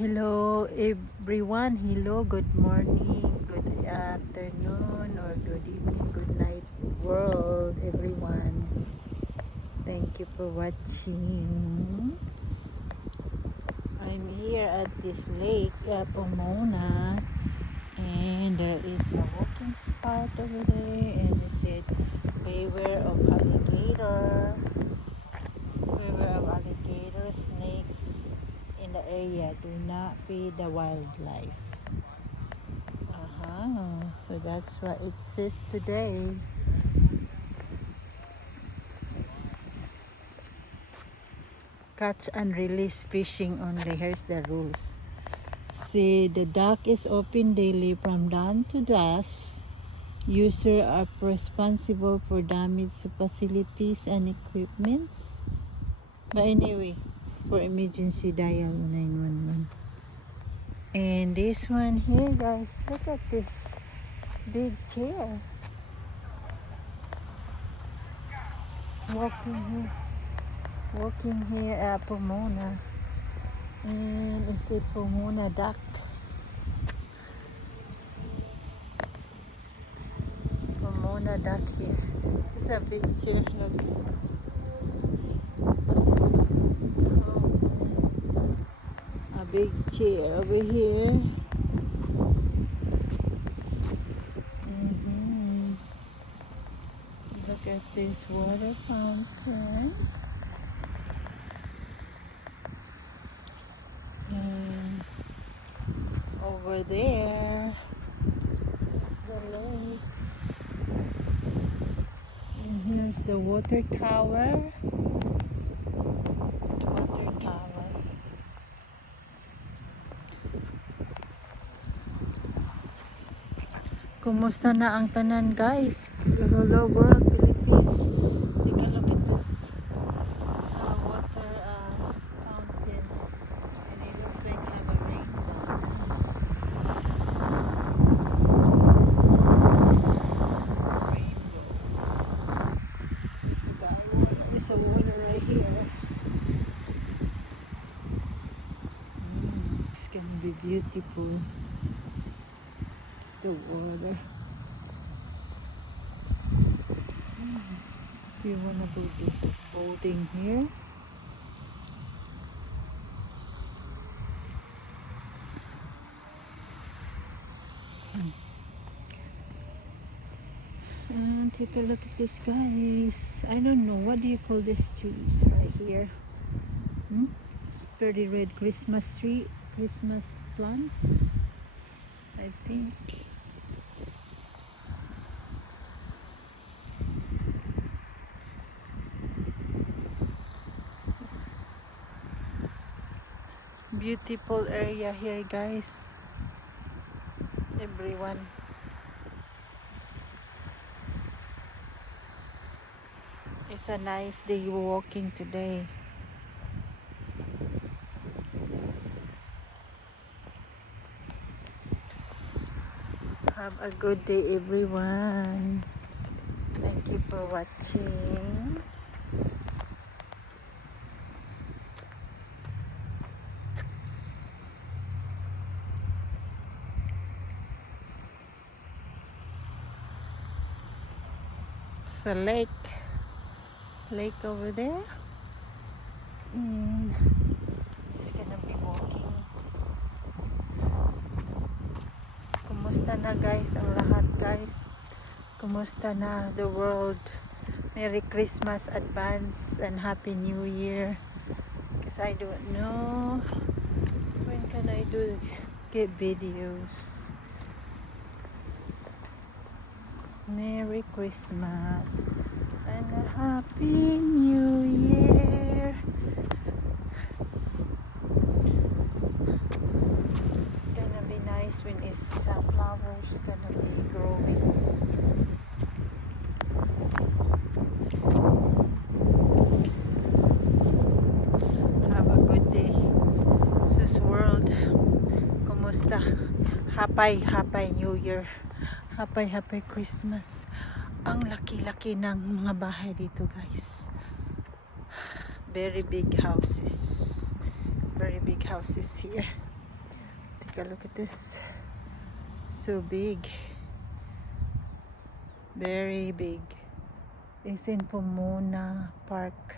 Hello everyone, hello, good morning, good afternoon, or good evening, good night world everyone. Thank you for watching. I'm here at this lake, Pomona, and there is a walking spot over there, and it said beware of alligator, snakes in the area, do not feed the wildlife. So that's what it says today. Catch and release fishing only. Here's the rules. See, the dock is open daily from dawn to dusk. Users are responsible for damage to facilities and equipments. But anyway, for emergency dial 911. And this one here, guys, look at this big chair. Walking here at Pomona, and it's a Pomona Dock. Pomona Dock here. It's a big chair. Look. A big chair over here. Look at this water fountain. And over there is the lake. And here's the water tower. Kumusta na ang tanan, guys? Hello world, Philippines. Take a look at this water fountain, and it looks like have a rainbow. There's a water right here. It's gonna be beautiful. The water. Do you wanna do the boating here? And take a look at this, guys. I don't know, what do you call this trees right here? It's pretty red Christmas tree, Christmas plants, I think. Beautiful area here, guys. Everyone. It's a nice day walking today. Have a good day, everyone. Thank you for watching. It's a lake over there, and just gonna be walking. Kumusta na, guys, ang lahat, guys? Kumusta na the world? Merry Christmas advance and Happy New Year, because I don't know when can I get videos. Merry Christmas and a Happy New Year. It's gonna be nice when it's flowers gonna be growing. Have a good day, sus world. Kumusta? Happy New Year. Happy Christmas. Ang laki-laki ng mga bahay dito, guys. Very big houses here. Look at this. So big. Very big. It's in Pomona Park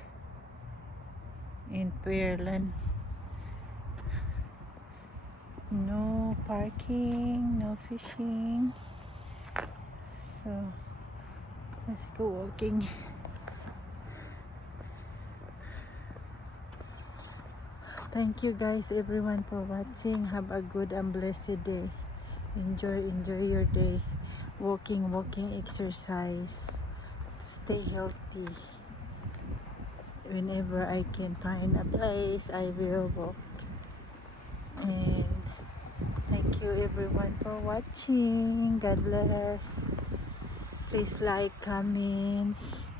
in Pearland. No parking, no fishing. So let's go walking. Thank you guys everyone for watching. Have a good and blessed day. Enjoy your day. Walking exercise. Stay healthy. Whenever I can find a place, I will walk. And thank you everyone for watching. God bless. Please like, comments,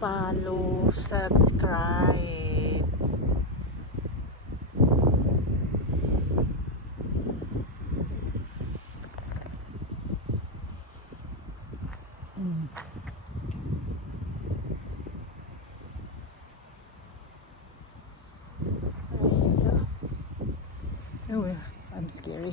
follow, subscribe. There you go. Oh, I'm scary.